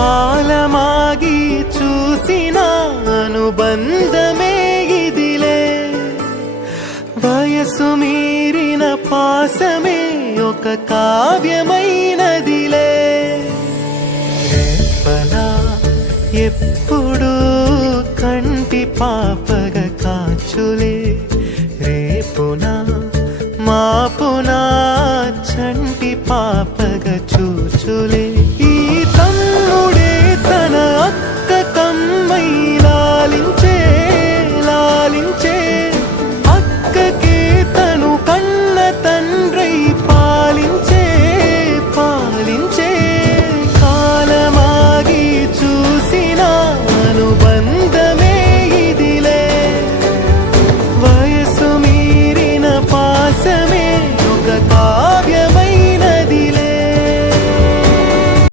కాలమాగి చూసిన అనుబంధమే ఇదిలే వయసు మీరిన పాసమే ఒక కావ్యమైనదిలే రేపలా ఎప్పుడు కంటి పాపగ కాచులే రేపునా మాపునా చంటి పాపగ చూచులే